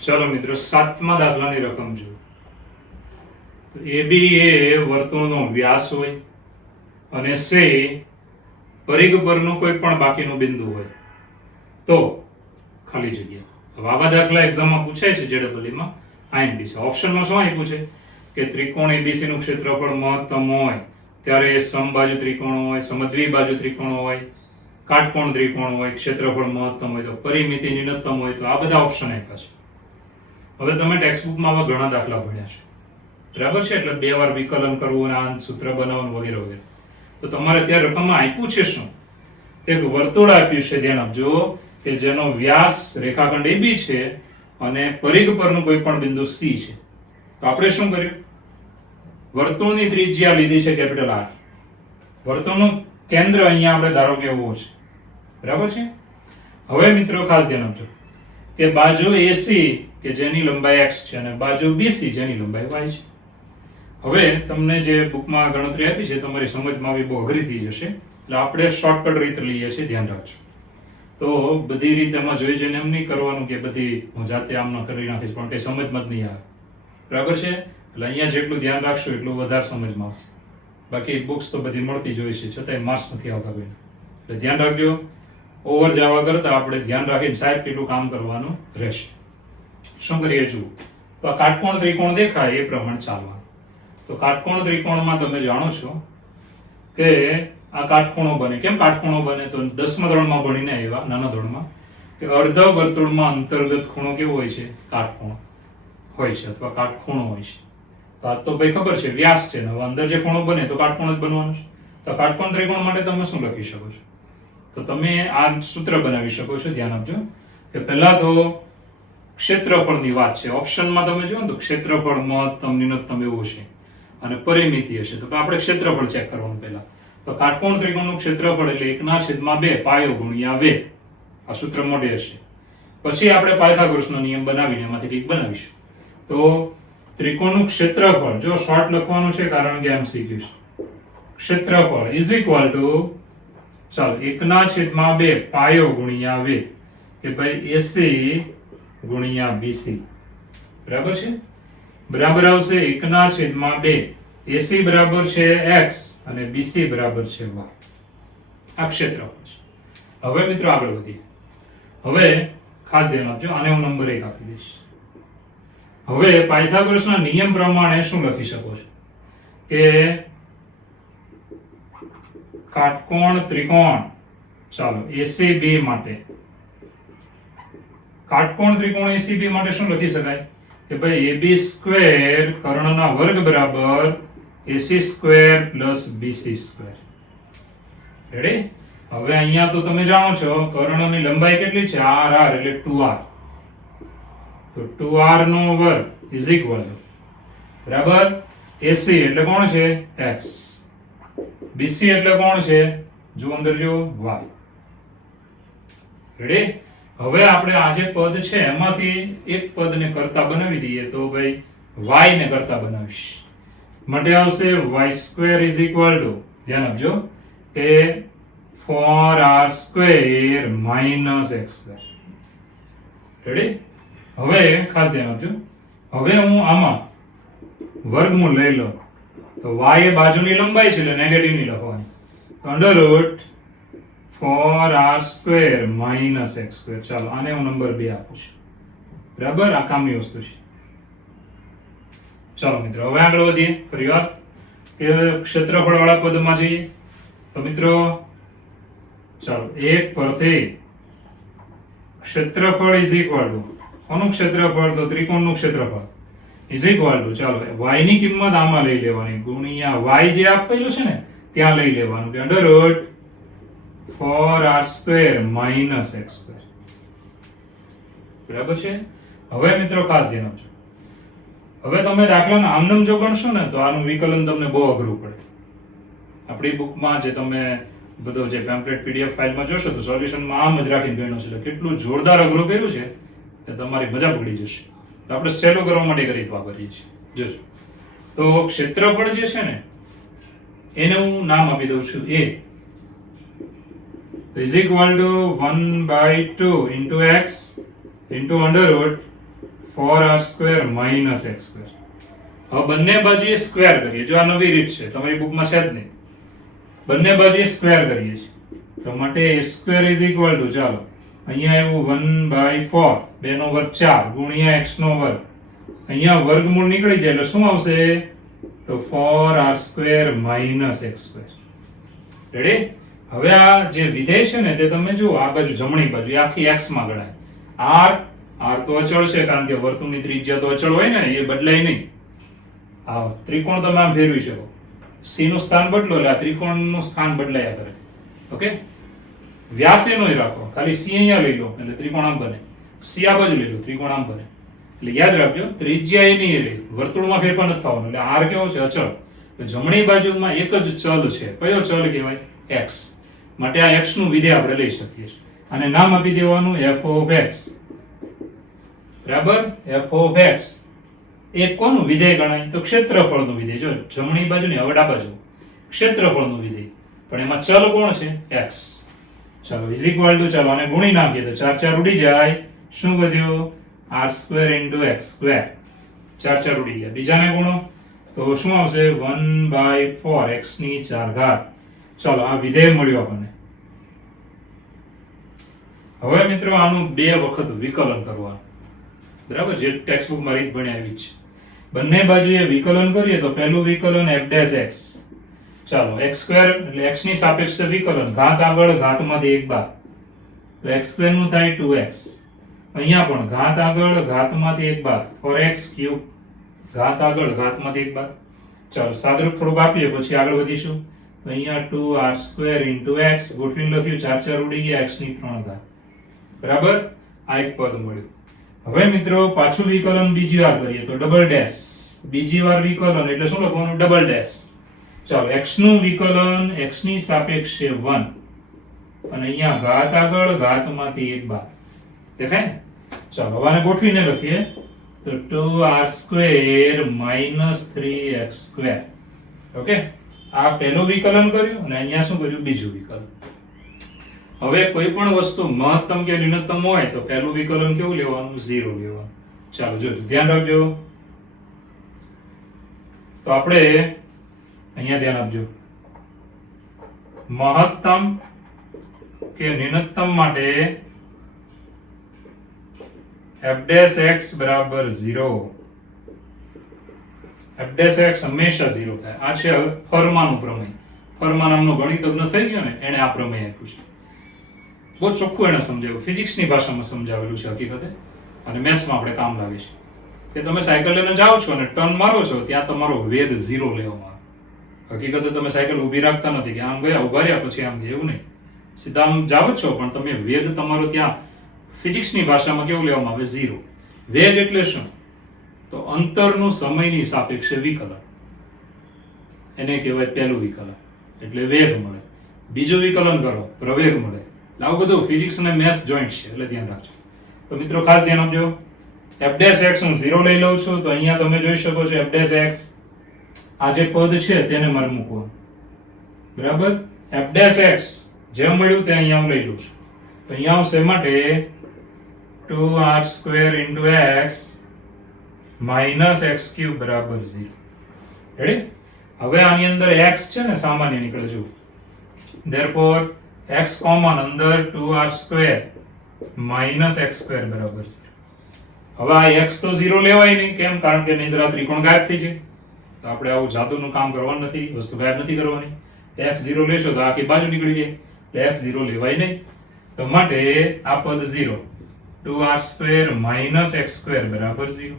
ચલો મિત્રો, 7મા દાખલાની રકમ જુઓ. તો AB એ વર્તુળનો વ્યાસ હોય અને C પરિઘ પરનું કોઈ પણ બાકીનું બિંદુ હોય તો ખાલી જગ્યા. હવે આવા દાખલા એક્ઝામમાં પૂછાય છે JEE માં. IMP છે. ઓપ્શનમાં શું આપ્યું છે કે ત્રિકોણ ABC નું ક્ષેત્રફળ મહત્તમ હોય ત્યારે સમબાજુ ત્રિકોણ હોય, સમદ્વિબાજુ ત્રિકોણ હોય, કાટકોણ ત્રિકોણ હોય, ક્ષેત્રફળ મહત્તમ હોય તો પરિમિતિ ન્યૂનતમ હોય. તો આ બધા ઓપ્શન આપ્યા છે. હવે તમે ટેક્સ્ટબુકમાં આવા ઘણા દાખલા ભણ્યા છે, બરાબર છે? એટલે 2 વાર વિકલન કરવું અને આ સૂત્ર બનાવવાનું વગેરે વગેરે. તો તમારે ત્યાં રકમમાં આપ્યું છે શું? એક વર્તુળ આપ્યું છે, ધ્યાન આપજો, કે જેનો વ્યાસ રેખાખંડ AB છે અને પરિઘ પરનું કોઈ પણ બિંદુ C છે. તો આપણે શું કર્યું? વર્તુળની ત્રિજ્યા લીધી છે કેપિટલ R. વર્તુળનું કેન્દ્ર અહીંયા આપણે ધારો કે એવો છે, બરાબર છે? હવે મિત્રો ખાસ ધ્યાન આપજો કે બાજુ AC કે જેની લંબાઈ x છે અને બાજુ BC જેની લંબાઈ y છે. હવે તમને જે બુકમાં ગણતરી આપી છે તમારી સમજમાં આવી બહુ અઘરી થઈ જશે, એટલે આપણે શોર્ટકટ રીત લઈએ છીએ, ધ્યાન રાખજો. તો બધી રીત એમાં જોઈ જઈને એમ નહીં કરવાનું કે બધી હું જાતે આમ ન કરી નાખીશ, પણ કઈ સમજમાં જ નહીં આવે, બરાબર છે? એટલે અહીંયા જેટલું ધ્યાન રાખશો એટલું વધારે સમજમાં આવશે. બાકી બુક્સ તો બધી મળતી જ હોય છે, છતાંય માર્ક્સ નથી આવતા કોઈને. એટલે ધ્યાન રાખજો, ઓવર જવા કરતા આપણે ધ્યાન રાખીને સાહેબ કેટલું કામ કરવાનું રહેશે. શું કરીએ જુઓ. તો આ કાટકોણ ત્રિકોણ દેખાય એ પ્રમાણે ચાલવાનું. તો કાટકોણ ત્રિકોણમાં તમે જાણો છો કે આ કાટખૂણો બને. કેમ કાટખૂણો બને? તો 10મા ધોરણમાં ભણીને આવ્યા, નાના ધોરણમાં, કે અર્ધ વર્તુળમાં અંતર્ગત ખૂણો કેવો હોય છે? કાટખૂણો હોય છે અથવા કાટખૂણો હોય છે. તો આ તો ભાઈ ખબર છે વ્યાસ છે ને, હવે અંદર જે ખૂણો બને તો કાટકોણ જ બનવાનો છે. તો કાટકોણ ત્રિકોણ માટે તમે શું લખી શકો છો? તો તમે આ સૂત્ર બનાવી શકો છો. ધ્યાન આપજો કે પહેલા તો ક્ષેત્રફળની વાત છે. ઓપ્શનમાં તમે જો ને તો ક્ષેત્રફળ મહત્તમ ન્યૂનતમ એવું છે અને પરિમિતિ હશે. તો આપણે ક્ષેત્રફળ ચેક કરવાનું પહેલા. તો કાટકોણ ત્રિકોણનું ક્ષેત્રફળ એટલે 1/2 પાયો ગુણ્યા વેધ. આ સૂત્ર મોઢે હશે. પછી આપણે પાયથાગોરસનો નિયમ બનાવીને એમાંથી કંઈક બનાવીશું. તો ત્રિકોણનું ક્ષેત્રફળ જો શોર્ટ લખવાનું છે કારણ કે MCQ છે. ક્ષેત્રફળ ઇઝ ઇક્વલ ટુ, ચાલો, 1/2 પાયો ગુણ્યા વેધ, કે ભાઈ AC ગુણ્યા BC, બરાબર છે? બરાબર આવશે 1/2. AC બરાબર છે x અને BC બરાબર છે y. આ ક્ષેત્રફળ છે. હવે મિત્રો આગળ વધીએ. હવે ખાસ ધ્યાન આપજો, આને હું નંબર 1 આપી દઈશ. હવે પાયથાગોરસના નિયમ પ્રમાણે શું લખી શકો છો કે કાટકોણ ત્રિકોણ, ચાલો, ACB માટે, કાટકોણ ત્રિકોણ ACB માટે શું લખી શકાય કે ભાઈ AB² કર્ણના વર્ગ બરાબર AC² પ્લસ BC². રેડી? હવે અહીંયા તો તમે જાણો છો કર્ણની લંબાઈ કેટલી છે? RR એટલે 2R. તો 2R નો વર્ગ ઇઝ ઇક્વલ ટુ, બરાબર, AC એટલે કોણ છે? X. BC એટલે કોણ છે? જો અંદર જો Y. રેડી? હવે આપણે આ જે પદ છે એમાંથી એક પદને કરતા બનાવી દઈએ. તો ભાઈ y ને કરતા બનાવીશ માટે આવશે y² ઇઝ ઇક્વલ ટુ, ધ્યાન આપજો, કે 4r² માઇનસ x². રેડી? હવે ખાસ ધ્યાન આપજો, હવે હું આમાં વર્ગમૂળ લઈ લઉં તો y એ બાજુની લંબાઈ છે એટલે નેગેટિવની લખવાની. Under root 4r² minus x². ચાલો, આને હું નંબર 2 આપું છું, બરાબર? આ કામની વસ્તુ છે. ચાલો મિત્રો, હવે આગળ વધીએ. ફરીવાર કે ક્ષેત્રફળ વાળા પદમાં જઈએ. તો મિત્રો ચાલો, એક પરથી ક્ષેત્રફળ ઇઝ ઇક્વલ ટુ, કોનું ક્ષેત્રફળ? તો ત્રિકોણનું ક્ષેત્રફળ ઇઝ ઇક્વલ ટુ, ચાલો, y ની કિંમત આમાં લઈ લેવાની ગુણ્યા y જે આપેલું છે ને ત્યાં લઈ લેવાનું, કે અંડરરૂટ 4r² માઇનસ x². બરાબર છે? હવે મિત્રો ખાસ ધ્યાન આપજો. હવે તમે દાખલાના આમનામ જો ગણશો ને તો આનું વિકલન તમને બહુ અઘરું પડે. આપણી બુકમાં જે તમે બધો જે પેમ્પલેટ PDF ફાઇલમાં જોશો તો સોલ્યુશનમાં આમ જ રાખીને ગણ્યો છે. એટલે કેટલું જોરદાર અઘરું કર્યું છે કે તમારી મજા પડી જશે. તો આપણે સહેલું કરવા માટે એક રીત વાપરીએ છીએ. જોજો. તો ક્ષેત્રફળ જે છે ને એને હું નામ આપી દઉં છું A. તો is equal to 1/2 into x into under root 4r² minus x². હવે બંને બાજુએ સ્ક્વેર કરીએ. જો આ નવી રીત છે, તમારી બુકમાં છે જ નહીં. બંને બાજુએ સ્ક્વેર કરીએ છીએ. તો માટે a² ઇઝ ઇક્વલ ટુ, ચાલો અહીંયા આવ્યું 1/4, 2 નો વર્ગ 4 ગુણ્યા x નો વર્ગ. અહીંયા વર્ગમૂળ નીકળી જાય એટલે શું આવશે? તો 4r² માઇનસ x². રેડી? હવે આ જે વિધેય છે ને તે તમે જુઓ, આ બાજુ જમણી બાજુ એ આખી x માં ગણાય. r તો અચળ છે, કારણ કે વર્તુળની ત્રિજ્યા તો અચળ હોય ને, એ બદલાય નહીં. આ ત્રિકોણ તમે આમ ફેરવી શકો. c નું સ્થાન બદલો એટલે આ ત્રિકોણનું સ્થાન બદલાયા કરે. ઓકે? વ્યાસ એનો રાખો, ખાલી c અહીંયા લઈ લો એટલે ત્રિકોણ આમ બને. c આ બાજુ લઈ લો, ત્રિકોણ આમ બને. એટલે યાદ રાખજો, ત્રિજ્યા એની રહે, વર્તુળમાં ફેરફાર નથી થવાનો. એટલે r કેવો છે? અચળ. જમણી બાજુમાં એક જ ચલ છે. કયો ચલ કહેવાય? x. માટે આ x નું વિધેય આપણે લઈ શકીએ છીએ. અને નામ આપી દેવાનું f of x. બરાબર? f of x એ કોનું વિધેય ગણાય? તો ક્ષેત્રફળનું વિધેય. જો જમણી બાજુ ને હવે આ બાજુ ક્ષેત્રફળનું વિધેય, પણ એમાં ચલ કોણ છે? x. ચાલો ઇઝ ઇક્વલ ટુ, ચાલો આને ગુણી નાખીએ તો 4 4 ઉડી જાય. શું વધ્યું? r² × x². 4 4 ઉડી ગયા. બીજાને ગુણો તો શું આવશે? 1/4 x⁴. ચાલો આ વિધેય મળ્યું આપણને. હવે મિત્રો આનું 2 વખત વિકલન કરવાનું. બરાબર? જે ટેક્સ્ટ બુકમાં રીત ભણ્યા આવી છે. બંને બાજુએ વિકલન કરીએ તો પહેલું વિકલન f'(x). ચાલો x² એટલે x ની સાપેક્ષે વિકલન, ઘાત આગળ ઘાતમાંથી એક બાદ, તો x² નું થાય 2x. અહીંયા પણ ઘાત આગળ ઘાતમાંથી એક બાદ, 4x³ ઘાત આગળ ઘાતમાંથી એક બાદ. ચાલો સાદરૂપ થોડુંક આપીએ પછી આગળ વધીશું. તો અહીંયા 2r² × x ગોઠવીને લખ્યું, 4 4 ઉડી ગયા, x⁴. બરાબર? આ એક પદ મળ્યું. હવે મિત્રો પાછું વિકલન બીજી વાર કરીએ તો ડબલ ડેશ. બીજી વાર વિકલન એટલે શું લખવાનું? Double dash. ચાલો x નું વિકલન x ની સાપેક્ષે 1 અને અહીંયા ઘાત આગળ ઘાતમાંથી એક બાદ. દેખાય ને? ચાલો હવે આને ગોઠવીને લખીએ તો 2r² - 3x². ઓકે? આ પહેલું વિકલન કર્યું અને અહીંયા શું કર્યું? બીજું વિકલન. હવે કોઈ પણ વસ્તુ મહત્તમ કે ન્યૂનતમ હોય તો પહેલું વિકલન કેવું લેવાનું? 0 લેવાનું. ચાલો જો ધ્યાન રાખજો. તો આપણે અહીંયા ધ્યાન આપજો, મહત્તમ કે ન્યૂનતમ માટે f'(x) = 0. f'(x) હંમેશા 0 થાય. આ છે ફરમાનું પ્રમેય. ફરમા નામનો ગણિતજ્ઞ થઈ ગયો ને, એને આ પ્રમેય આપ્યું છે. બહુ ચોખ્ખું એને સમજાવ્યું, ફિઝિક્સની ભાષામાં સમજાવેલું છે હકીકતે, અને મેથ્સમાં આપણે કામ લાગે છે. કે તમે સાયકલ લઈને જાઓ છો અને ટર્ન મારો છો, ત્યાં તમારો વેગ 0 લેવામાં આવે. હકીકતે તમે સાયકલ ઊભી રાખતા નથી કે આમ ગયા, ઊભા રહ્યા પછી આમ ગયા, એવું નહીં. સીધા આમ જાઓ છો, પણ તમે વેગ તમારો ત્યાં ફિઝિક્સની ભાષામાં કેવું લેવામાં આવે? 0. વેગ એટલે શું? તો અંતરનું સમયની સાપેક્ષે વિકલન. એને કહેવાય પહેલું વિકલન, એટલે વેગ મળે. બીજું વિકલન કરો, પ્રવેગ મળે. આવું બધું ફિઝિક્સ અને મેથ્સ જોઈન્ટ છે, એટલે ધ્યાન રાખજો. તો મિત્રો ખાસ ધ્યાન આપજો. f'(x) હું 0 લઈ લઉં છું, તો અહીંયા તમે જોઈ શકો છો f'(x) આ જે પદ છે તેને મારે મૂકવાનું. બરાબર? f'(x) જે મળ્યું તે અહીંયા હું લઈ લઉં છું. તો અહીંયા આવશે માટે 2r² × x - x³ = 0. રેડી? હવે આની અંદર x છે ને સામાન્ય નીકળે જો. therefore x કોમન અંદર 2r² - x² = 0. હવે આ x તો 0 લેવાય નહીં. કેમ? કારણ કે નહીંતર આ ત્રિકોણ ગાયબ થઈ જાય. તો આપણે આવું જાદુનું કામ કરવાનું નથી, વસ્તુ ગાયબ નથી કરવાની. x 0 લેશો તો આખી બાજુ નીકળી જાય, એટલે x 0 લેવાય નહીં. તો માટે આ પદ 0, 2r² - x² = 0.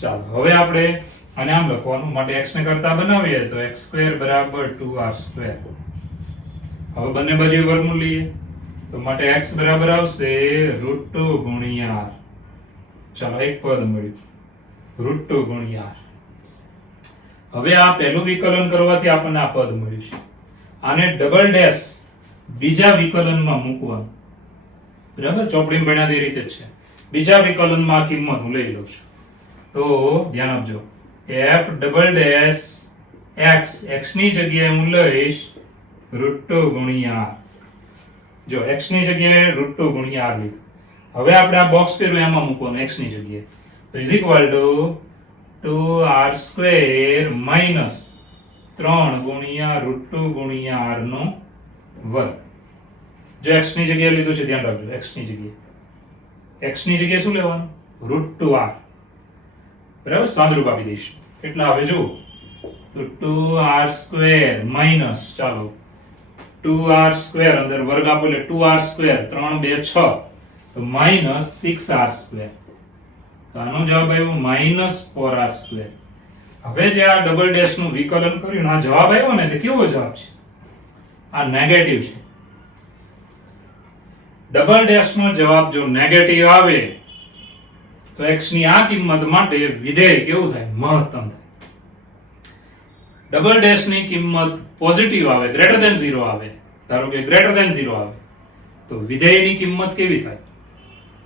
ચાલો હવે આપણે આને આમ લખવાનું, માટે x ને કરતા બનાવીએ તો x² = 2r². હવે બંને બાજુએ વર્ગમૂળ લઈએ તો માટે x બરાબર આવશે √2 × r. ચાલો એક પદ મળ્યું, √2 × r. હવે આ પહેલું વિકલન કરવાથી આપણને આ પદ મળ્યું છે. આને ડબલ ડેશ બીજા વિકલનમાં મૂકવાનું. બરાબર? ચોપડીમાં ભણ્યા તે રીતે જ છે. બીજા વિકલનમાં આ કિંમત હું લઈ લઉં છું. તો ધ્યાન આપજો, f'(x) x ની જગ્યાએ હું લઈશ √2 × r. જો x ની જગ્યાએ √2 × r લીધું. હવે આપણે આ બોક્સ કર્યું એમાં મૂકવાનું x ની જગ્યાએ. તો is equal two 2r² minus 3 ગુણ્યા √2 ગુણ્યા r નો વર્ગ. જો x ની જગ્યાએ લીધું છે ધ્યાન રાખજો, x ની જગ્યાએ શું લેવાનું? √2r. બરાબર, સાદુરૂપ આપી દઈશું. કેટલા આવે જો, તો 2r² માઇનસ, ચાલો 2r² અંદર વર્ગ આપો એટલે 2r², 3 2 6, તો માઇનસ 6r². તો આનો જવાબ આવ્યો -4r². હવે જે આ ડબલ ડેશ નું વિકલન કર્યું આ જવાબ આવ્યો ને, તે કેવો જવાબ છે? આ નેગેટિવ છે. ડબલ ડેશ નો જવાબ જો નેગેટિવ આવે તો x ની આ કિંમત માટે વિધેય કેવું થાય? મહત્તમ થાય. ડબલ ડેશ ની કિંમત પોઝિટિવ આવે, ગ્રેટર ધેન 0 આવે, ધારો કે ગ્રેટર ધેન 0 આવે, તો વિધેયની કિંમત કેવી થાય?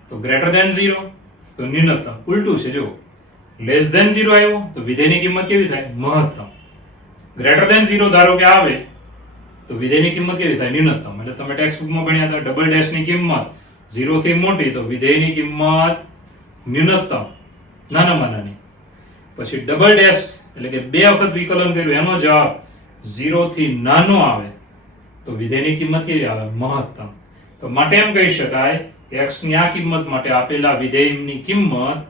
તો ગ્રેટર ધેન 0, તો ન્યૂનતમ. ઉલટું છે, જો લેસ ધેન 0 આવ્યો તો વિધેયની કિંમત કેવી થાય? મહત્તમ. ગ્રેટર ધેન 0 ધારો કે આવે તો વિધેયની કિંમત કેવી થાય? ન્યૂનતમ. એટલે તમે ટેક્સ્ટ બુકમાં ભણ્યા હતા, ડબલ ડેશ ની કિંમત 0 થી મોટી તો વિધેયની કિંમત ન્યૂનતમ, નાનામાં નાની. પછી ડબલ ડેશ એટલે કે બે વખત વિકલન કર્યું એનો જવાબ 0 થી નાનો આવે તો વિધેયની કિંમત કેવી આવે? મહત્તમ. તો માટે એમ કહી શકાય કે x ની આ કિંમત માટે આપેલા વિધેયની કિંમત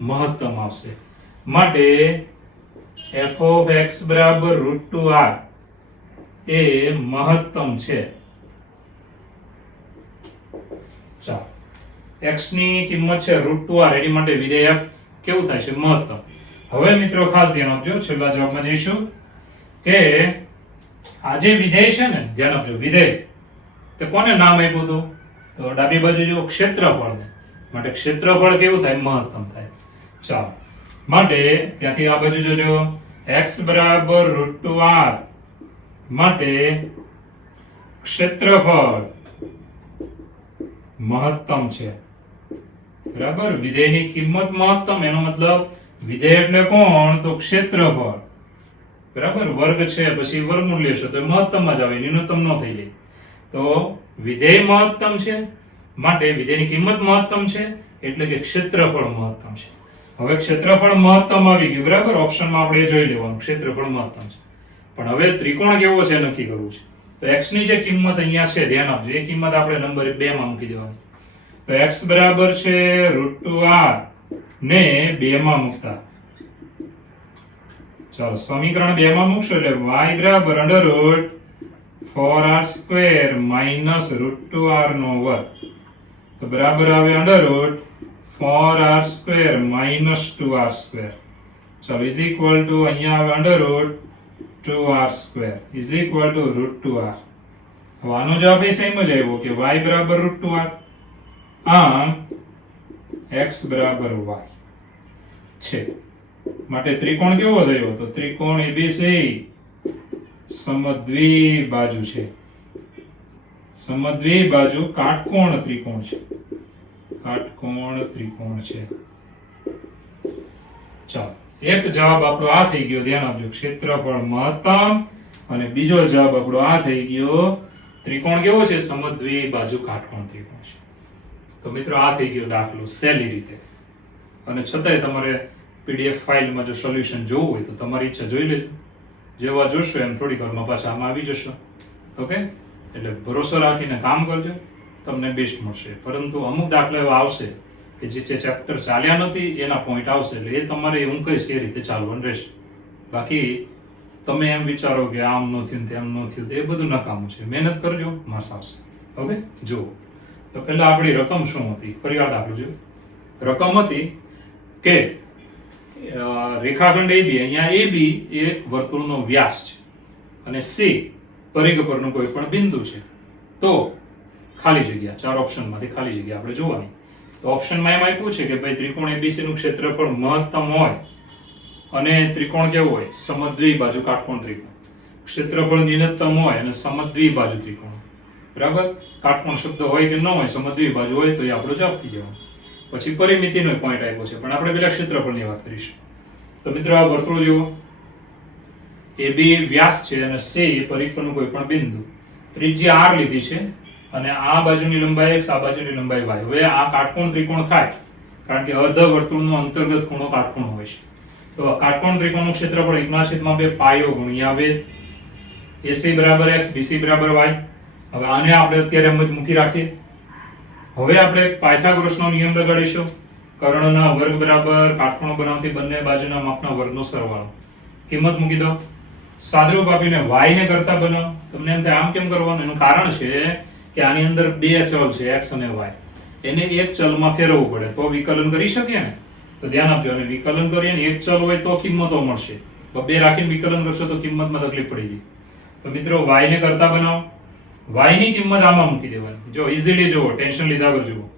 મહત્તમ આવશે. માટે f of x બરાબર √2r એ મહત્તમ છે. ચાલો, x ની કિંમત છે √2r, એની માટે વિધેય f કેવું થાય છે? મહત્તમ. હવે મિત્રો ખાસ ધ્યાન આપજો, છેલ્લા જવાબમાં જઈશું કે આ જે વિધેય છે ને, ધ્યાન આપજો, વિધેય તે કોને નામ આપ્યું હતું? તો ડાબી બાજુ જો ક્ષેત્રફળને, માટે ક્ષેત્રફળ કેવું થાય? મહત્તમ થાય. ચાલો, માટે ત્યાંથી આ બાજુ જોજો, x બરાબર √2r માટે ક્ષેત્રફળ મહત્તમ છે. બરાબર, વિધેયની કિંમત મહત્તમ, એનો મતલબ વિધેય એટલે કોણ? તો ક્ષેત્રફળ. બરાબર, વર્ગ છે પછી વર્ગમૂળ લેશો તો મહત્તમ જ આવે, ન્યૂનતમ ન થઈ જાય. તો વિધેય મહત્તમ છે માટે વિધેયની કિંમત મહત્તમ છે, એટલે કે ક્ષેત્રફળ મહત્તમ છે. હવે ક્ષેત્રફળ મહત્તમ આવી ગયું, બરાબર, ઓપ્શનમાં આપણે જોઈ લેવાનું ક્ષેત્રફળ મહત્તમ છે. પણ હવે ત્રિકોણ કેવો છે નક્કી કરવું છે. તો x ની જે કિંમત અહીંયા છે ધ્યાન આપજો, એ કિંમત આપણે નંબર 2 માં મૂકી દેવાની. તો x બરાબર છે √2r ને 2 માં મૂકતા, ચાલો સમીકરણ 2 માં મૂકશો એટલે y બરાબર √4r² માઈનસ √2r નો વર્ગ, તો બરાબર આવે √4r² માઈનસ 2r². ચાલો ઇઝ ઇક્વલ ટુ અહીંયા આવે √2r² is equal two √2r. હવે આનો જવાબ એ સેમ જ આવ્યો કે y બરાબર √2r, આમ x બરાબર y છે. માટે ત્રિકોણ કેવો થયો? તો ત્રિકોણ ABC સમદ્વિબાજુ છે. સમદ્વિબાજુ કાટકોણ ત્રિકોણ છે, કાટકોણ ત્રિકોણ છે. ચાલો, એક જવાબ આપણો આ થઈ ગયો, ધ્યાન આપજો, ક્ષેત્રફળ મહત્તમ, અને બીજો જવાબ આપણો આ થઈ ગયો, ત્રિકોણ કેવો છે? સમદ્વિબાજુ કાટકોણ ત્રિકોણ છે. તો મિત્રો આ થઈ ગયો દાખલો સહેલી રીતે. અને છતાંય તમારે PDF ફાઇલમાં જો સોલ્યુશન જોવું હોય તો તમારી ઈચ્છા જોઈ લેજો, જેવા જોશો એમ થોડીક વારમાં પાછા આમાં આવી જશો. ઓકે, એટલે ભરોસો રાખીને કામ કરજો, તમને બેસ્ટ મળશે. પરંતુ અમુક દાખલા એવા આવશે કે જે ચેપ્ટર ચાલ્યા નથી એના પોઈન્ટ આવશે, એટલે એ તમારે હું કહીશ એ રીતે ચાલવાનું રહેશે. બાકી તમે એમ વિચારો કે આમ ન થયું તેમ ન થયું, એ બધું નકામું છે. મહેનત કરજો, માર્ક્સ આવશે. ઓકે, જુઓ તો પહેલા આપણી રકમ શું હતી? ફરી યાદ આપજો. રકમ હતી કે રેખાખંડ AB, અહીંયા AB એ વર્તુળનો વ્યાસ છે અને C પરિઘ પરનું કોઈ પણ બિંદુ છે. તો ખાલી જગ્યા, 4 ઓપ્શનમાંથી ખાલી જગ્યા આપણે જોવાની. તો ઓપ્શનમાં એમ આપ્યું છે કે ભાઈ ત્રિકોણ ABC નું ક્ષેત્રફળ મહત્તમ હોય અને ત્રિકોણ કેવો હોય? સમદ્વિબાજુ કાટકોણ ત્રિકોણ. ક્ષેત્રફળ ન્યૂનતમ હોય અને સમદ્વિબાજુ ત્રિકોણ. બરાબર, કાટકોણ શબ્દ હોય કે ન હોય, સમદ્વિબાજુ હોય તો એ આપણો જવાબ થઈ જવાનો. પછી પરિમિતિનો પોઈન્ટ આપ્યો છે, પણ આપણે પેલા ક્ષેત્રફળની વાત કરીશું. તો મિત્રો આ વર્તુળ જુઓ, AB વ્યાસ છે અને C એ પરિઘ પરનું કોઈ પણ બિંદુ. ત્રિજ્યા r લીધી છે અને આ બાજુની લંબાઈ x, આ બાજુની લંબાઈ y. હવે આ કાટકોણ ત્રિકોણ થાય કારણ કે અર્ધ વર્તુળનો અંતર્ગત ખૂણો કાટખૂણો હોય છે. તો કાટકોણ ત્રિકોણનું ક્ષેત્રફળ 1/2 પાયો ગુણ્યા વેધ. AC બરાબર x, BC બરાબર y. હવે આને આપણે અત્યારે એમ જ મૂકી રાખીએ. હવે આપણે પાયથાગોરસનો નિયમ લગાડીશું. કર્ણના વર્ગ બરાબર કાટખૂણો બનાવતી બંને બાજુના માપના વર્ગનો સરવાળો. કિંમત મૂકી દો. સાદરૂપ આપીને y ને કરતા બનાવો. તમને એમ થાય આમ કેમ કરવાનું? એનું કારણ છે કે આની અંદર બે ચલ છે x અને y. એને એક ચલમાં ફેરવવું પડે તો વિકલન કરી શકીએ ને. તો ધ્યાન આપજો, અને વિકલન કરીએ ને એક ચલ હોય તો કિંમતો મળશે. બે રાખીને વિકલન કરશો તો કિંમતમાં તકલીફ પડી જાય. તો મિત્રો y ને કરતા બનાવો. y ની કિંમત આમાં મૂકી દેવાની. જો ઈઝીલી જુઓ, ટેન્શન લીધા વગર જુઓ.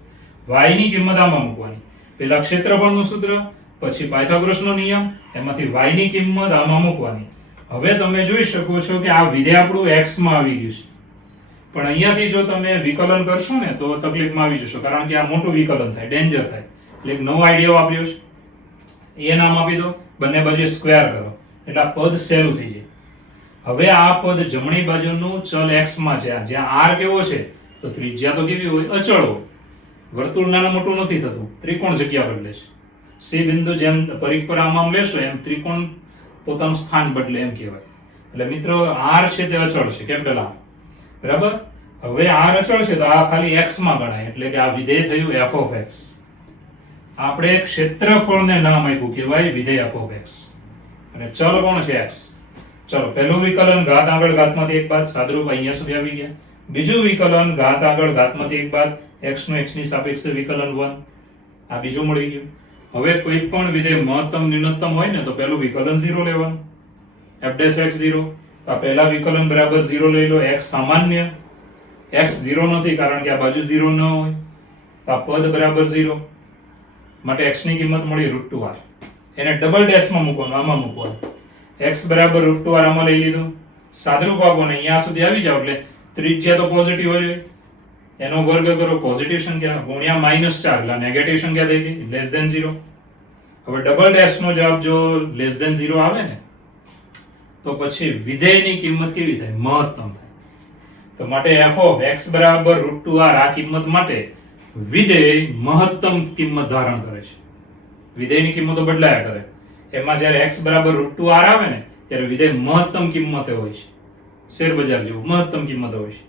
y ની કિંમત આમાં મૂકવાની. પહેલા ક્ષેત્રફળનું સૂત્ર, પછી પાયથાગોરસનો નિયમ, એમાંથી y ની કિંમત આમાં મૂકવાની. હવે તમે જોઈ શકો છો કે આ વિધેય આપણું x માં આવી ગયું છે. પણ અહીંયાથી જો તમે વિકલન કરશો ને તો તકલીફમાં આવી જશો, કારણ કે આ મોટું વિકલન થાય, ડેન્જર થાય. એટલે એક નવો આઈડિયા વાપર્યો છે. એ નામ આપી દો, બંને બાજુ સ્ક્વેર કરો એટલે આ પદ સહેલું થઈ જાય. હવે આ પદ જમણી બાજુનું ચલ x માં છે, જ્યાં r કેવો છે તો ત્રિજ્યા તો કેવી હોય? અચળ હોય. વર્તુળ નાનું મોટું નથી થતું, ત્રિકોણ જગ્યા બદલે છે. C બિંદુ જેમ પરિઘ પર આમ લેશો એમ ત્રિકોણ પોતાનું સ્થાન બદલે એમ કહેવાય. એટલે મિત્રો r છે તે અચળ છે, કેપિટલ R. બરાબર? હવે r અચળ છે તો આ ખાલી x માં ગણાય, એટલે કે આ વિધેય થયું f of x. આપણે ક્ષેત્રફળને નામ આપ્યું કહેવાય વિધેય f of x. અને ચલ કોણ છે? x. ચલો, પહેલું વિકલન ઘાત આગળ ઘાતમાંથી એક બાદ, સાદરૂપ અહીંયા સુધી આવી ગયા. બીજું વિકલન ઘાત આગળ ઘાતમાંથી એક બાદ, x નું x ની સાપેક્ષે વિકલન 1. આ બીજું મળી ગયું. હવે કોઈ પણ વિધેય મહત્તમ ન્યૂનતમ હોય ને તો પહેલું વિકલન 0 લેવાનું, f'(x0). આ પહેલા વિકલન બરાબર 0 લઈ લો. x સામાન્ય, x 0 નથી કારણ કે આ બાજુ 0 ન હોય. આ પદ બરાબર 0 માટે x ની કિંમત મળી √2r. એને ડબલ ડેશમાં મૂકવાનું, આમાં મૂકવાનું. x બરાબર √2r આમાં લઈ લીધું. સાદરૂપ આપો ને અહીંયા સુધી આવી જાવ એટલે ત્રિજ્યા તો પોઝિટિવ હોય, એનો વર્ગ કરો, પોઝિટિવ સંખ્યા ગુણ્યા -4 એટલે નેગેટિવ સંખ્યા થઈ ગઈ, લેસ ધેન 0. હવે ડબલ ડેશ નો જવાબ જો લેસ ધેન 0 આવે ને તો પછી વિધેયની કિંમત કેવી થાય? મહત્તમ થાય. તો માટે f of x બરાબર √2r આ કિંમત માટે વિધેય મહત્તમ કિંમત ધારણ કરે છે. વિધેયની કિંમતો બદલાયા કરે. એમાં જ્યારે x બરાબર √2r આવે ને ત્યારે વિધેય મહત્તમ કિંમતે હોય છે. શેર બજાર જેવું મહત્તમ કિંમત હોય છે.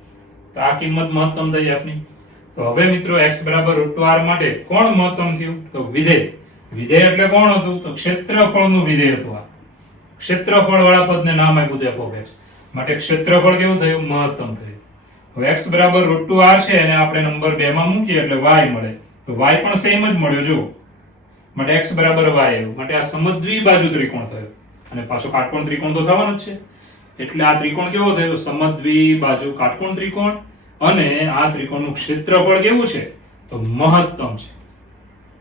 તો આ કિંમત મહત્તમ થઈ f ની. તો હવે મિત્રો x બરાબર √2r માટે કોણ મહત્તમ થયું? તો વિધેય. વિધેય એટલે કોણ હતું? તો ક્ષેત્રફળનું વિધેય હતું. આ ક્ષેત્રફળ વાળા પદને નામ આપ્યું f of x. માટે ક્ષેત્રફળ કેવું થયું? મહત્તમ થયું. હવે x બરાબર √2r છે એને આપણે નંબર 2 માં મૂકીએ એટલે y મળે. તો y પણ સેમ જ મળ્યો જો. માટે x બરાબર y આવ્યું. માટે આ સમદ્વિ બાજુ ત્રિકોણ થયો. અને પાછો કાટકોણ ત્રિકોણ તો થવાનો જ છે. એટલે આ ત્રિકોણ કેવો થયો? સમદ્વિ બાજુ કાટકોણ ત્રિકોણ. અને આ ત્રિકોણનું ક્ષેત્રફળ કેવું છે? તો મહત્તમ છે.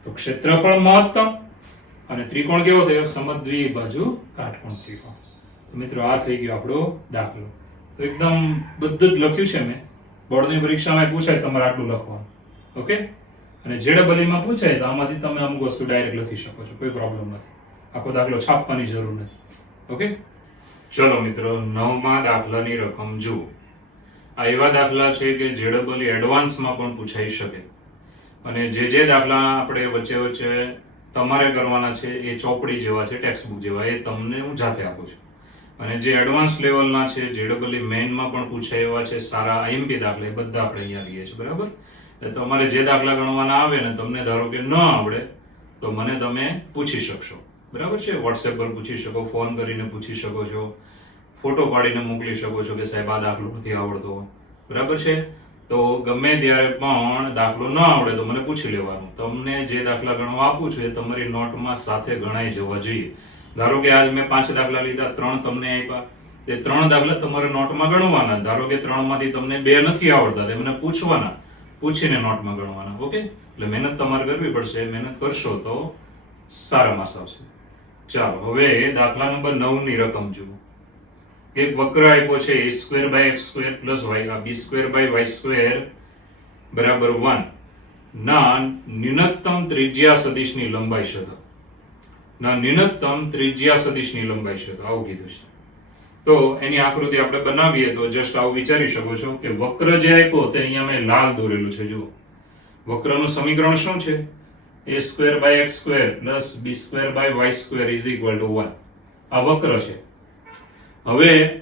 તો ક્ષેત્રફળ મહત્તમ અને ત્રિકોણ કેવો થયો? સમદ્વિ બાજુ કાટકોણ ત્રિકોણ. તો મિત્રો આ થઈ ગયો આપણો દાખલો. તો એકદમ બધું જ લખ્યું છે મેં. બોર્ડની પરીક્ષામાં પૂછાય તમારે આટલું લખવાનું. ઓકે? અને JEE માં પૂછાય તો આમાંથી તમે અમુક વસ્તુ ડાયરેક્ટ લખી શકો છો, કોઈ પ્રોબ્લેમ નથી. આખો દાખલો છાપવાની જરૂર નથી. ઓકે? ચલો મિત્રો, 9મા દાખલાની રકમ જુઓ. આ એવા દાખલા છે કે JEE એડવાન્સમાં પણ પૂછાઈ શકે. અને જે દાખલા આપણે વચ્ચે વચ્ચે તમારે કરવાના છે એ ચોપડી જેવા છે, ટેક્સ્ટ બુક જેવા, એ તમને હું જાતે આપું છું. અને જે એડવાન્સ લેવલના છે, JEE મેઇનમાં પણ પૂછાય એવા છે સારા IMP દાખલા, એ બધા આપણે અહીંયા લઈએ છીએ. બરાબર? એટલે તમારે જે દાખલા ગણવાના આવે ને તમને ધારો કે ન આવડે તો મને તમે પૂછી શકશો. બરાબર છે? WhatsApp પર પૂછી શકો, ફોન કરીને પૂછી શકો છો, ફોટો પાડીને મોકલી શકો છો કે સાહેબ આ દાખલો નથી આવડતો. બરાબર છે? તો ગમે ત્યારે પણ દાખલો ન આવડે તો મને પૂછી લેવાનું. તમને જે દાખલા ગણવા આપું છું એ તમારી નોટમાં સાથે ગણાઈ જવા જોઈએ. ધારો કે આજ મેં 5 દાખલા લીધા, 3 તમને આપ્યા, એ 3 દાખલા તમારે નોટમાં ગણવાના. ધારો કે 3 માંથી તમને 2 નથી આવડતા, તે મને પૂછવાના, પૂછીને નોટમાં ગણવાના. ઓકે? એટલે મહેનત તમારે કરવી પડશે. મહેનત કરશો તો સારા માર્ક્સ આવશે. ચાલો, હવે દાખલા નંબર 9 ની રકમ જુઓ. એક વક્ર આપ્યો છે a²/x² + y, આ b²/y² બરાબર 1 ના ન્યૂનતમ ત્રિજ્યા સદિશની લંબાઈ શોધો. ના ન્યૂનતમ ત્રિજ્યા સદિશની લંબાઈ શોધો, આવું કીધું છે. તો એની આકૃતિ આપણે બનાવીએ તો જસ્ટ આવું વિચારી શકો છો કે વક્ર જે આપ્યો તે અહીંયા મેં લાલ દોરેલું છે. જુઓ, વક્રનું સમીકરણ શું છે? a square by x square plus b square by y square is equal to 1. આ વક્ર છે. હવે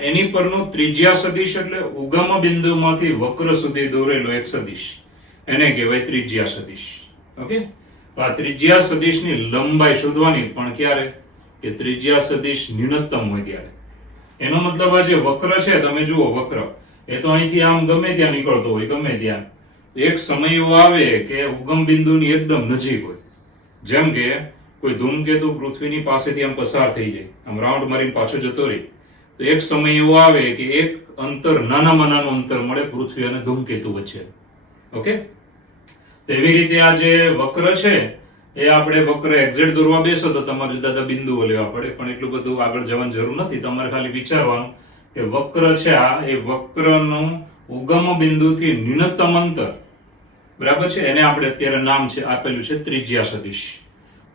એની પરનું ત્રિજ્યા સદિશ એટલે ઉગમ બિંદુમાંથી વક્ર સુધી દોરેલો એક સદિશ, એને કહેવાય ત્રિજ્યા સદિશ. ઓકે, તો આ ત્રિજ્યા સદિશની લંબાઈ શોધવાની, પણ ક્યારે? કે ત્રિજ્યા સદિશ ન્યૂનતમ હોય ત્યારે. એનો મતલબ આ જે વક્ર છે, તમે જુઓ વક્ર એ તો અહીંથી આમ ગમે ત્યાં નીકળતો હોય, ગમે ત્યાં. એક સમય એવો આવે કે ઉગમ બિંદુની એકદમ નજીક હોય. જેમ કે કોઈ ધૂમકેતુ પૃથ્વીની પાસેથી આમ પસાર થઈ જાય, આમ રાઉન્ડ મારીને પાછો જતો રહે, તો એક સમય એવો આવે કે એક અંતર, નાનામાં નાનું અંતર મળે પૃથ્વી અને ધૂમકેતુ વચ્ચે. ઓકે, તો એવી રીતે આ જે વક્ર છે એ આપણે વક્ર એક્ઝેક્ટ દોરવા બેસો તો તમારે જુદા જુદા બિંદુઓ લેવા પડે, પણ એટલું બધું આગળ જવાની જરૂર નથી. તમારે ખાલી વિચારવાનું કે વક્ર છે આ, એ વક્રનું ઉગમ બિંદુથી ન્યૂનતમ અંતર, બરાબર છે, એને આપણે અત્યારે નામ છે આપેલું છે ત્રિજ્યા સદિશ.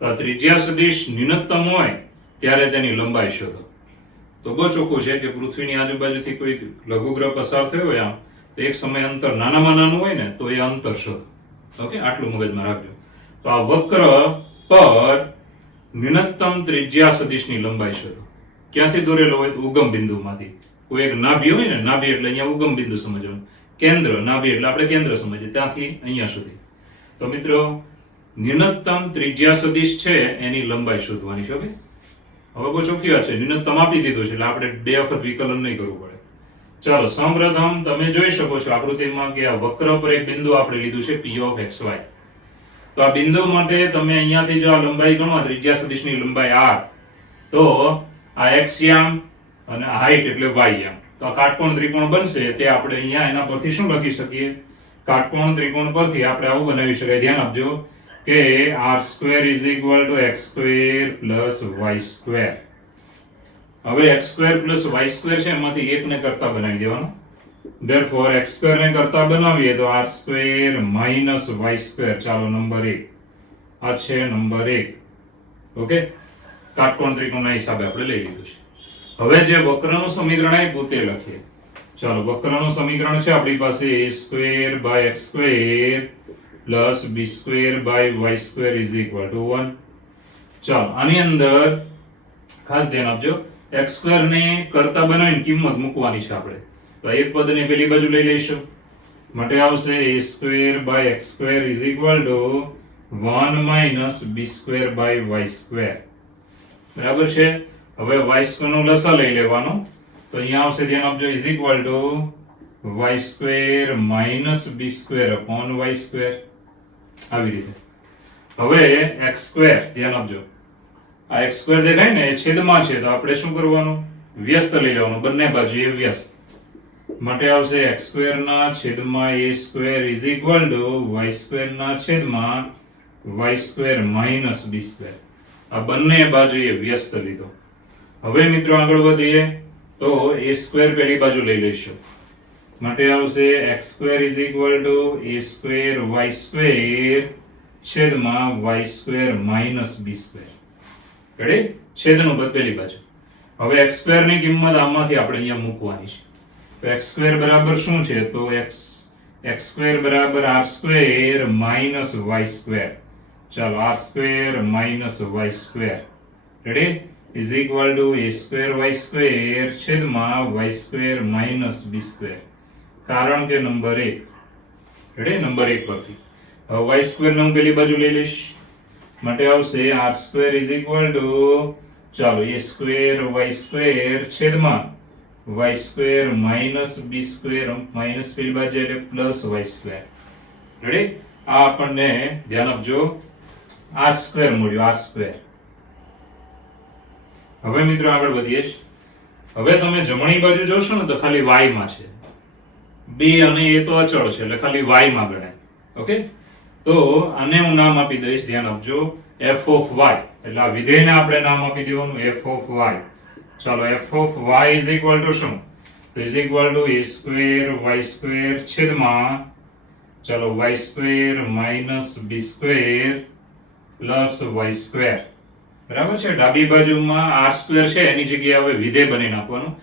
તો ત્રિજ્યા સદિશ ન્યૂનતમ હોય ત્યારે તેની લંબાઈ શોધો. તો બહુ ચોખ્ખું છે કે પૃથ્વીની આજુબાજુથી કોઈ લઘુગ્રહ પસાર થયો હોય આમ, તો એક સમય અંતર નાનામાં નાનું હોય ને, તો એ અંતર શોધો. ઓકે, આટલું મગજમાં રાખજો. તો આ વક્ર પર ન્યૂનતમ ત્રિજ્યા સદિશની લંબાઈ શોધો. ક્યાંથી દોરેલો હોય? તો ઉગમ બિંદુમાંથી. કોઈ એક નાભી હોય ને, નાભી એટલે અહીંયા ઉગમ બિંદુ સમજવાનું, કેન્દ્ર, નાભી એટલે આપણે કેન્દ્ર સમજીએ, ત્યાંથી અહીંયા સુધી. તો મિત્રો ન્યૂનતમ ત્રિજ્યા સદિશ છે એની લંબાઈ શોધવાની છે. ઓકે, હવે બહુ ચોખ્ખી વાત છે, ન્યૂનતમ આપી દીધું છે એટલે આપણે બે વખત વિકલન નહીં કરવું પડે. ચાલો, સૌપ્રથમ તમે જોઈ શકો છો આકૃતિમાં કે આ વક્ર પર એક બિંદુ આપણે લીધું છે p of xy. તો આ બિંદુ માટે તમે અહીંયાથી જો આ લંબાઈ ગણો, ત્રિજ્યા સદિશની લંબાઈ r, તો આ x યામ અને હાઈટ એટલે y યામ. તો આ કાટકોણ ત્રિકોણ બનશે, તે આપણે અહીંયા એના પરથી શું લખી શકીએ? કાટકોણ ત્રિકોણ પરથી આપણે આવું બનાવી શકાય. ધ્યાન આપજો કે r² = x² + y². હવે x² + y² છે, એમાંથી એકને કરતા બનાવી દેવાનો. therefore x² ને કરતા બનાવીએ તો r² - y². ચાલો, નંબર 1 આ છે, નંબર 1. ઓકે, કાટકોણ ત્રિકોણના હિસાબે આપણે લઈ લીધું છે. હવે જે વક્રનું સમીકરણ આપ્યું તે લખીએ. ચાલો, વક્રનું સમીકરણ છે આપણી પાસે a² / x² + b² / y² = 1. ચાલો, આની અંદર ખાસ ધ્યાન આપજો, x² ને કરતા બનાવીને કિંમત મૂકવાની છે આપણે. તો એક પદને પેલી બાજુ લઈ લઈશું, માટે આવશે a² / x² = 1 - b² / y². બરાબર છે. હવે y² નો લસા લઈ લેવાનો, તો અહીંયા આવશે, ધ્યાન આપજો, = y² - b² / y². આવી રીતે. હવે x², ધ્યાન આપજો, આ x² દેખાય ને એ છેદમાં છે, તો આપણે શું કરવાનું? વ્યસ્ત લઈ લેવાનું, બંને બાજુએ વ્યસ્ત. માટે આવશે x² ના છેદમાં a² = y² ના છેદમાં y² - b². આ બંને બાજુએ વ્યસ્ત લીધો. હવે મિત્રો આગળ વધીએ તો a² પેલી બાજુ લઈ લઈશું, માટે આવશે x² = a²y² છેદમાં y² - b². રેડી? છેદનું પદ પેલી બાજુ. હવે x² ની કિંમત આમાંથી આપણે અહીંયા મૂકવાની છે. તો x² બરાબર શું છે? તો x² બરાબર r² - y². ચાલો, r² - y². રેડી? = a²y² છેદમાં y² - b². કારણ કે નંબર 1. રેડી? નંબર 1 પરથી હવે y² ને હું પેલી બાજુ લઈ લઈશ, માટે આવશે r² = ચાલો, a²y² છેદમાં y² - b², માઈનસ પેલી બાજુ એટલે પ્લસ y². રેડી? આ આપણને ધ્યાન આપજો r² મળ્યું, r². હવે મિત્રો આગળ વધીએ. હવે તમે જમણી બાજુ જોશો ને તો ખાલી y માં છે, b અને a તો અચળ છે એટલે ખાલી y માં ગણાય. ઓકે, તો આને હું નામ આપી દઈશ, ધ્યાન આપજો, f of y. એટલે આ વિધેયને આપણે નામ આપી દેવાનું f of y. ચાલો, f of y = શું? તો = a²y² છેદમાં, ચાલો, y² - b² પ્લસ y². બરાબર છે. ડાબી બાજુમાં r² છે, એની જગ્યાએ હવે વિધેય બની નાખવાનું.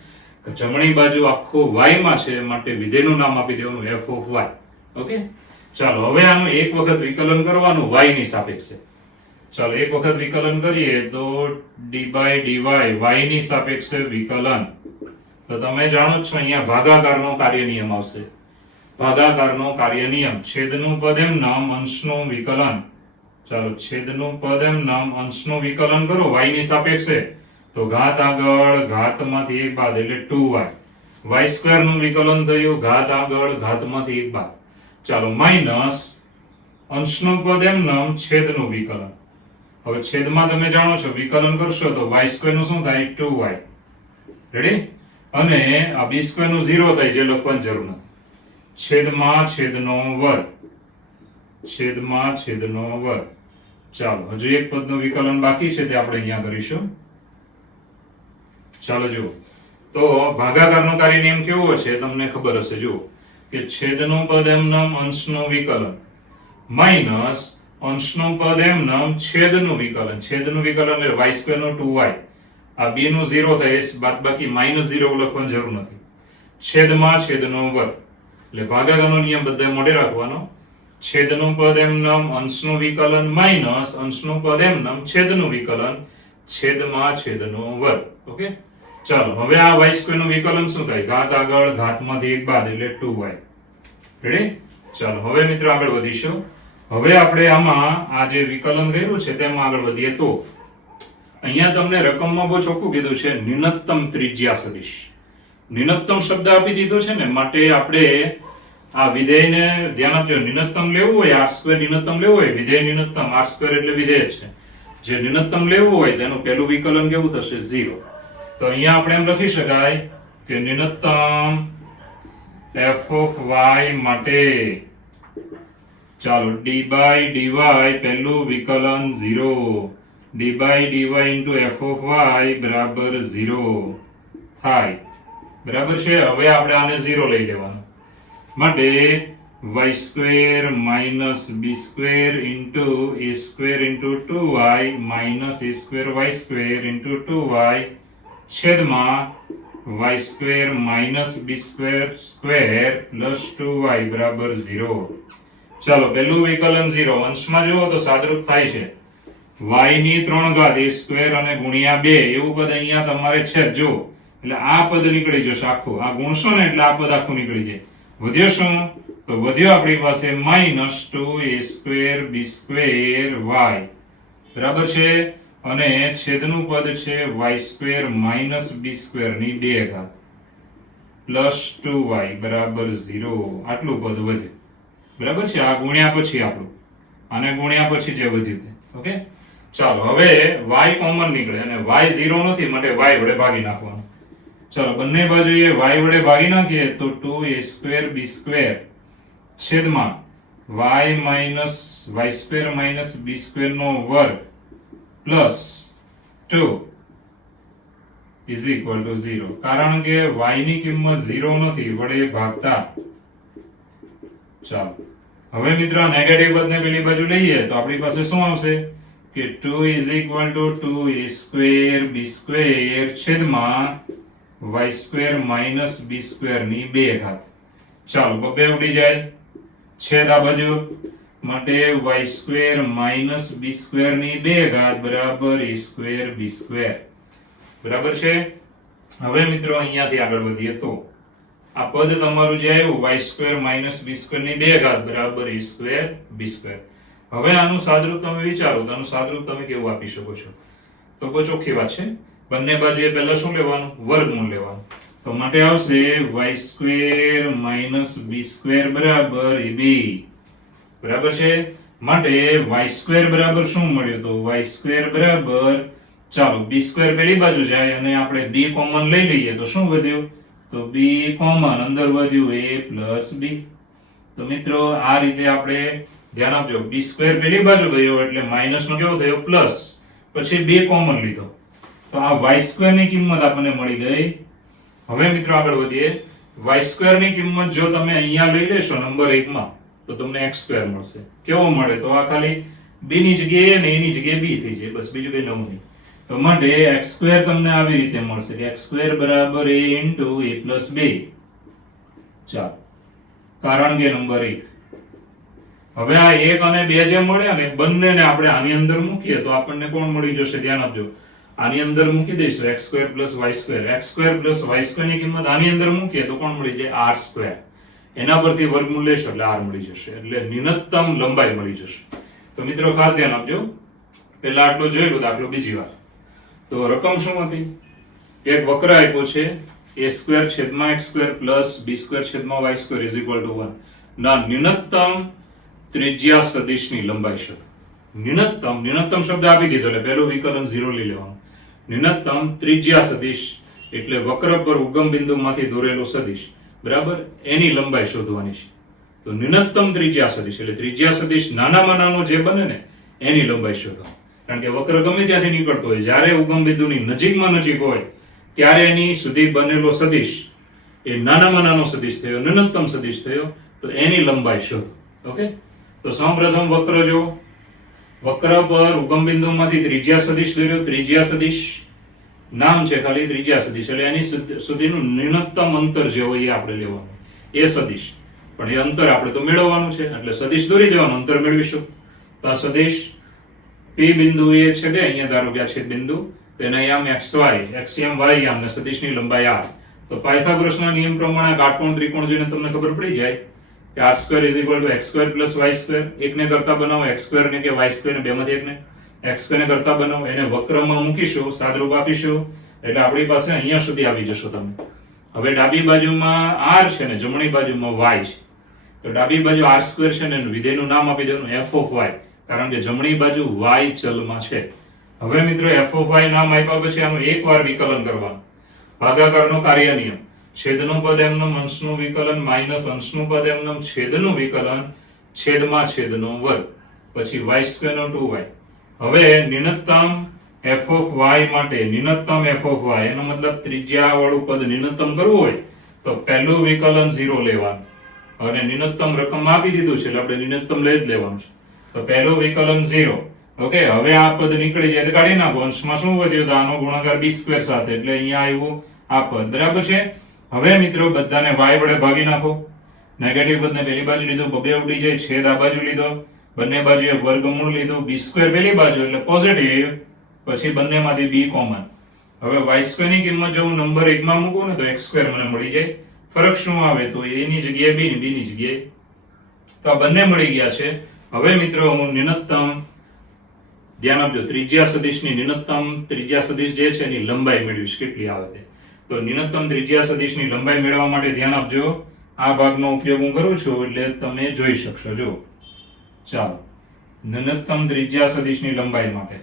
જમણી બાજુ આખો y માં છે, માટે વિધેયનું નામ આપી દેવાનું f of y. ઓકે, ચાલો હવે આનું એક વખત વિકલન કરવાનું y ની સાપેક્ષે. ચાલો એક વખત વિકલન કરીએ તો d by dy y ની સાપેક્ષે વિકલન. તો તમે જાણો જ છો અહીંયા ભાગાકારનો કાર્ય નિયમ આવશે. ભાગાકારનો કાર્ય નિયમ. છેદનું પદ એમ નામ અંશનું વિકલન. ચાલો છેદનું પદ એમ નામ અંશનું વિકલન કરો y ની સાપેક્ષે તો ઘાત આગળ ઘાતમાંથી એક બાદ એટલે 2y. y સ્ક્વેર નું વિકલન થયું ઘાત આગળ ઘાતમાંથી એક બાદ. ચાલો માઈનસ અંશનું પદ એમ નામ છેદનું વિકલન. હવે છેદમાં તમે જાણો છો વિકલન કરશો તો y સ્ક્વેર નું શું થાય 2y. રેડી? અને આ b સ્ક્વેર નું 0 થાય જે લખવાની જરૂર નથી. છેદમાં છેદનો વર્ગ. છેદમાં છેદનો વર્ગ. ચાલો હજુ એક પદનું વિકલન બાકી છે તે આપણે અહીંયા કરીશું. ચાલો જુઓ તો ભાગાકારનો કાર્ય નિયમ કેવો છે તમને ખબર હશે. જુઓ કે છેદનું પદ એમ નામ અંશનું વિકલન માઈનસ અંશનું પદ એમ નામ છેદનું વિકલન. છેદનું વિકલન એટલે y સ્ક્વેર નું 2y. આ b નું 0 થાય બાદબાકી -0 લખવાની જરૂર નથી. છેદમાં છેદનો વર્ગ એટલે ભાગાકારનો નિયમ બધા મોઢે રાખવાનો. છેદનું પદ એમ નામ અંશનું વિકલન માઈનસ અંશનું પદ એમ નામ છેદનું વિકલન છેદમાં છેદનો વર્ગ. ઓકે ચાલો હવે આ y સ્ક્વેર નું વિકલન શું થાય ઘાત આગળ ઘાતમાંથી એક બાદ એટલે 2y. રેડી? ચાલો હવે મિત્રો આગળ વધીશું. હવે આપણે આમાં આ જે વિકલન કર્યું છે તેમાં આગળ વધીએ તો અહીંયા તમને રકમમાં બહુ ચોખ્ખું કીધું છે ન્યૂનતમ ત્રિજ્યા સદિશ. ન્યૂનતમ શબ્દ આપી દીધો છે ને માટે આપણે આ વિધેયને ધ્યાન આપજો. ન્યૂનતમ લેવું હોય r² ન્યૂનતમ લેવું હોય વિધેય ન્યૂનતમ r² એટલે વિધેય છે. જે ન્યૂનતમ લેવું હોય તેનું પહેલું વિકલન કેવું થશે 0. તો અહીંયા આપણે એમ લખી શકાય કે ન્યૂનતમ f of y માટે ચાલો d by dy પહેલું વિકલન 0. d by dy into f of y બરાબર 0 થાય. બરાબર છે? હવે આપણે આને 0 લઈ લેવાનું માટે y square minus b square into a square into 2y minus a square y square into 2y છેદમાં y square minus b square square plus 2y બરાબર 0. ચાલો પહેલું વિકલન 0 અંશમાં જુઓ તો સાદરૂપ થાય છે y ની 3 ઘાત a સ્ક્વેર અને ગુણ્યા 2 એવું પદ અહીંયા તમારે છે જો એટલે આ પદ નીકળી જશે આખું. આ ગુણશો ને એટલે આ પદ આખું નીકળી જાય. વધ્યો શું? તો વધ્યો આપણી પાસે -2a square b square y. બરાબર છે? અને છેદનું પદ છે y square minus b square ની 2 ઘાત પ્લસ 2y બરાબર 0. આટલું પદ વધ્યું. બરાબર છે? આ ગુણ્યા પછી આપણું આને ગુણ્યા પછી જે વધ્યું તે. ઓકે ચાલો હવે y કોમન નીકળે અને y 0 નથી માટે y વડે ભાગી નાખવાનું. ચાલો બંને બાજુએ y વડે ભાગી નાખીએ તો 2a સ્ક્વેર b સ્ક્વેર છેદમાં y minus y square minus b square નો વર્ગ પ્લસ 2 ઇઝ ઇક્વલ ટુ 0. કારણ કે y ની કિંમત 0 નથી વડે ભાગતા. ચાલો હવે મિત્રો નેગેટિવ પદને પેલી બાજુ લઈએ તો આપણી પાસે શું આવશે કે 2 is equal two 2a square b square છેદમાં y square minus b square ની 2 ઘાત. ચાલો બબે ઉડી જાય છેદ આ બાજુ માટે y square minus b square ની 2 ઘાત બરાબર a સ્ક્વેર b સ્ક્વેર. બરાબર છે? હવે મિત્રો અહીંયાથી આગળ વધીએ તો આ પદ તમારું જે આવ્યું y square minus b square ની 2 ઘાત બરાબર a સ્ક્વેર b સ્ક્વેર. હવે આનું સાદરૂપ તમે વિચારો તો આનું સાદરૂપ તમે કેવું આપી શકો છો? તો બહુ ચોખ્ખી વાત છે. બંને બાજુએ પહેલા શું લેવાનું? વર્ગમૂળ લેવાનું. તો માટે આવશે y square minus b square બરાબર ab. બરાબર છે? માટે y સ્ક્વેર બરાબર શું મળ્યું? તો y સ્ક્વેર બરાબર ચાલો b સ્ક્વેર પેલી બાજુ જાય અને આપણે b કોમન લઈ લઈએ તો શું વધ્યું? તો b કોમન અંદર વધ્યું a પ્લસ b. તો મિત્રો આ રીતે આપણે ધ્યાન આપજો b સ્ક્વેર પેલી બાજુ ગયો એટલે માઈનસ નો કેવો થયો પ્લસ પછી b કોમન લીધો તો આ y સ્ક્વેર ની કિંમત આપણને મળી ગઈ. હવે મિત્રો આગળ વધીએ. y સ્ક્વેર ની કિંમત જો તમે અહીંયા લઈ લેશો નંબર 1 માં તો તમને x સ્ક્વેર મળશે. કેવો મળે? તો આ ખાલી b ની જગ્યાએ અને a ની જગ્યાએ b થઈ જાય બસ બીજું કઈ નવું નહીં. તો માટે x સ્ક્વેર તમને આવી રીતે મળશે કે x સ્ક્વેર બરાબર a into a plus 2. ચાલો કારણ કે નંબર 1 હવે આ 1 અને 2 જે મળ્યા ને બંનેને આપણે આની અંદર મૂકીએ તો આપણને કોણ મળી જશે? ધ્યાન આપજો. આની અંદર મૂકી દઈશું x² + y². x² + y² ની કિંમત આની અંદર મૂકીએ તો કોણ મળી જાય? r². એના પરથી વર્ગમૂળ લેશો એટલે r મળી જશે. એટલે ન્યૂનતમ લંબાઈ મળી જશે. તો મિત્રો ખાસ ધ્યાન આપજો. પહેલા આટલો જોઈ લો દાખલો બીજી વાર. તો રકમ શું હતી? એક વક્ર આપ્યો છે a²/x² + b²/y² = 1 ના ન્યૂનતમ ત્રિજ્યા સદિશની લંબાઈ શોધો. ન્યૂનતમ શબ્દ આપી દીધો એટલે પહેલું વિકલન 0 લઈ લેવાનું. ન્યૂનતમ ત્રિજ્યા સદિશ એટલે વક્ર પર ઉગમ બિંદુમાંથી દોરેલો સદિશ, બરાબર, એની લંબાઈ શોધવાની છે. તો ન્યૂનતમ ત્રિજ્યા સદિશ એટલે ત્રિજ્યા સદિશ નાનામાં નાનો જે બને ને એની લંબાઈ શોધો. કારણ કે વક્ર ગમે ત્યાંથી નીકળતો હોય, જ્યારે ઉગમ બિંદુની નજીકમાં નજીક હોય ત્યારે એની સુધી બનેલો સદિશ એ નાનામાં નાનો સદિશ થયો, ન્યૂનતમ સદિશ થયો, તો એની લંબાઈ શોધો. ઓકે, તો સૌપ્રથમ વક્ર જો, વક્ર પર ઉગમ બિંદુમાંથી ત્રિજ્યા સદિશ દોર્યો. ત્રિજ્યા સદિશ નામ છે ખાલી, ત્રિજ્યા સદિશ એટલે એની સુધીનું ન્યૂનતમ અંતર જે હોય એ આપણે લેવાનું, એ સદિશ. પણ એ અંતર આપણે તો મેળવવાનું છે એટલે સદિશ દોરી દેવાનું, અંતર મેળવીશું. તો આ સદિશ P બિંદુ એ છે તે અહીંયા ધારો કે આ છેદ બિંદુ, તેને યામ xy, એક્સિયમ y યામ ને સદિશની લંબાઈ r. તો પાયથાગોરસના નિયમ પ્રમાણે કાટકોણ ત્રિકોણ જોઈને તમને ખબર પડી જાય કે r² = x² + y². એકને કરતા બનાવો, x² ને કે y² ને, બેમાંથી એકને. x² ને કરતા બનાવો, એને વક્રમાં મૂકીશું, સાદરૂપ આપીશું એટલે આપણી પાસે અહીંયા સુધી આવી જશો તમે. હવે ડાબી બાજુમાં r છે ને જમણી બાજુમાં y છે. તો ડાબી બાજુ r² છે ને વિધેયનું નામ આપી દેવાનું f(y), કારણ કે જમણી બાજુ y ચલમાં છે. હવે મિત્રો f(y) નામ આપ્યા પછી આનું એકવાર વિકલન કરવાનું. ભાગાકારનો કાર્ય નિયમ, છેદનું પદ એમનું અંશનું વિકલન માઈનસ અંશનું પદ એમનું છેદનું વિકલન છેદમાં છેદનો વર્ગ, પછી y² નો 2y. હવે ન્યૂનતમ f(y) માટે ન્યૂનતમ f(y) એનો મતલબ ત્રિજ્યા વાળું પદ ન્યૂનતમ કરવું હોય તો પહેલું વિકલન 0 લેવાનું, અને ન્યૂનતમ રકમ આપી દીધું છે એટલે આપણે ન્યૂનતમ લઈ જ લેવાનું છે. તો પહેલું વિકલન 0. ઓકે, હવે આ પદ નીકળી જાય તો કાઢી નાખો. અંશમાં શું વધ્યું? તો આનો ગુણાકાર b² સાથે, એટલે અહીંયા આવ્યું આ પદ, બરાબર છે. હવે મિત્રો બધાને y વડે ભાગી નાખો. નેગેટિવ પદને પેલી બાજુ લીધું, બબે ઉડી જાય, છેદ આ બાજુ લીધો, બંને બાજુએ વર્ગમૂળ લીધું, b² પેલી બાજુ એટલે પોઝિટિવ, પછી બંનેમાંથી b કોમન. હવે y² ની કિંમત જો હું નંબર 1 માં મૂકું ને તો x² મને મળી જાય. ફરક શું આવે? તો a ની જગ્યાએ b ની, b ની જગ્યાએ. તો આ બંને મળી ગયા છે. હવે મિત્રો હું ન્યૂનતમ, ધ્યાન આપજો, ત્રિજ્યા સદિશની ન્યૂનતમ ત્રિજ્યા સદિશ જે છે એની લંબાઈ મેળવીશ, કેટલી આવે છે. તો ન્યૂનતમ ત્રિજ્યા સદિશની લંબાઈ મેળવવા માટે ધ્યાન આપજો, આ ભાગનો ઉપયોગ હું કરું છું એટલે તમે જોઈ શકશો. જો ચાલો, ન્યૂનતમ ત્રિજ્યા સદિશની લંબાઈ માટે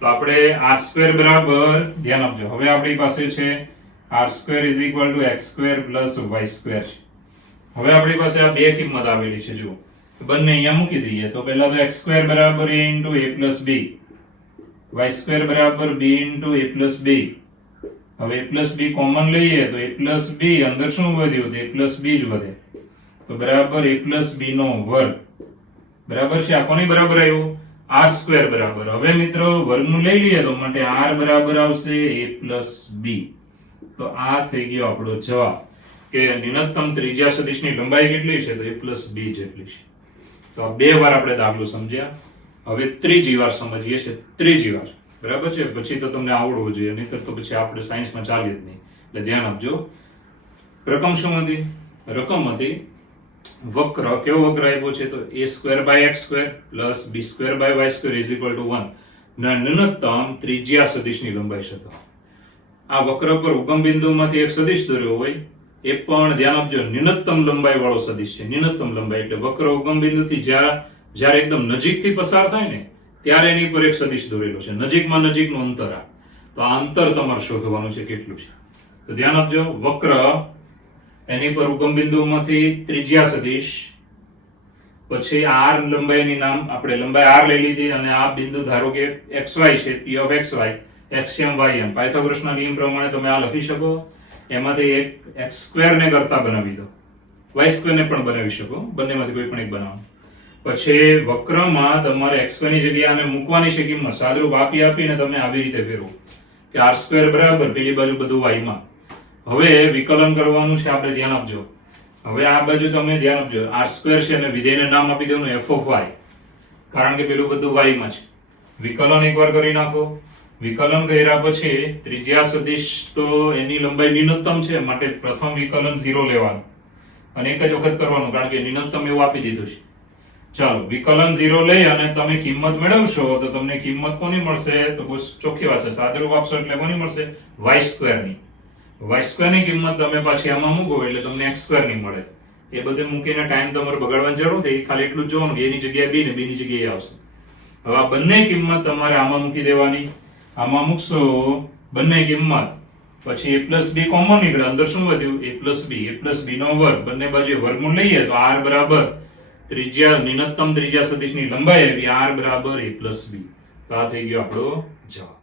તો આપણે r² બરાબર, ધ્યાન આપજો, હવે આપણી પાસે છે r² = x² + y² છે. હવે આપણી પાસે આ બે કિંમત આવેલી છે. જો બંને અહીંયા મૂકી દઈએ તો પહેલા તો x² બરાબર a * a + b, y² બરાબર b * a + b. હવે a + b કોમન લઈએ તો a + b અંદર શું વધ્યું? તો a + b જ વધે, તો બરાબર a + b નો વર્ગ, બરાબર છે. આ કોની બરાબર આવ્યું? r² બરાબર. હવે મિત્રો વર્ગનું લઈ લઈએ તો માટે r બરાબર આવશે a + b. તો આ થઈ ગયો આપણો જવાબ કે ન્યૂનતમ ત્રિજ્યા સદિશની લંબાઈ કેટલી છે? તો a + b જેટલી છે. તો આ બે વાર આપણે દાખલો સમજ્યા. હવે ત્રીજી વાર સમજીએ છે, ત્રીજી વાર, બરાબર છે. પછી તો તમને આવડવું જોઈએ, નહીતર તો પછી આપણે સાયન્સમાં ચાલીએ જ નહીં. એટલે ધ્યાન આપજો. રકમ શું હતી? રકમ હતી વક્ર. કેવો વક્ર આપ્યો છે? તો a²/x² + b²/y² = 1 ના ન્યૂનતમ ત્રિજ્યા સદિશની લંબાઈ શોધો. આ વક્ર પર ઉગમ બિંદુમાંથી એક સદિશ દોર્યો હોય, એ પણ ધ્યાન આપજો ન્યૂનતમ લંબાઈ વાળો સદિશ છે. ન્યૂનતમ લંબાઈ એટલે વક્ર ઉગમ બિંદુથી જ્યારે એકદમ નજીકથી પસાર થાય ને ત્યારે એની પર એક સદિશ દોરેલો છે, નજીકમાં નજીકનું અંતર. આ તો આ અંતર તમારે શોધવાનું છે કેટલું છે. તો ધ્યાન આપજો, વક્ર એની પર ઉગમ બિંદુમાંથી ત્રિજ્યા સદિશ, પછી r લંબાઈની નામ આપણે લંબાઈ r લઈ લીધી, અને આ બિંદુ ધારો કે xy છે, p(xy), એક્સિયમ y. પાયથાગોરસના નિયમ પ્રમાણે તમે આ લખી શકો. એમાંથી એક x² ને કરતા બનાવી દો, y² ને પણ બનાવી શકો, બંનેમાંથી કોઈ પણ એક બનાવો. પછી વક્રમાં તમારે x² ની જગ્યાએ આને મૂકવાની છે કિંમત, સાદરૂપ આપીને તમે આવી રીતે ફેરવો કે r² બરાબર પેલી બાજુ બધું y માં. હવે વિકલન કરવાનું છે આપણે, ધ્યાન આપજો. હવે આ બાજુ તમે ધ્યાન આપજો, r² છે અને વિધેયને નામ આપી દેવાનું f of y, કારણ કે પેલું બધું y માં છે. વિકલન એકવાર કરી નાખો. વિકલન કર્યા પછી ત્રિજ્યા સદિશ તો એની લંબાઈ ન્યૂનતમ છે, માટે પ્રથમ વિકલન 0 લેવાનું અને એક જ વખત કરવાનું, કારણ કે ન્યૂનતમ એવું આપી દીધું છે. ચાલો, વિકલન 0 લઈ અને તમે કિંમત મેળવશો તો તમને કિંમત કોની મળશે? તો બહુ ચોખ્ખી વાત છે, સાદુરૂપ આપશો એટલે કોની મળશે? y² ની. y² ની કિંમત તમે પાછી આમાં મૂકો એટલે તમને x² ની મળે. એ બધું મૂકીને ટાઈમ તમારે બગાડવાની જરૂર નથી, ખાલી એટલું જ જોવાનું કે a ની જગ્યાએ b ને b ની જગ્યાએ આવશે. હવે આ બંને કિંમત તમારે આમાં મૂકી દેવાની. આમાં મૂકશો બંને કિંમત, પછી a plus b કોમન નીકળે, અંદર શું વધ્યું? a plus b નો વર્ગ, બંને બાજુ વર્ગમૂળ લઈએ તો r બરાબર ત્રિજ્યા, ન્યૂનતમ ત્રિજ્યા સદિશની લંબાઈ આવી r બરાબર a plus b. તો આ થઈ ગયો આપણો જવાબ.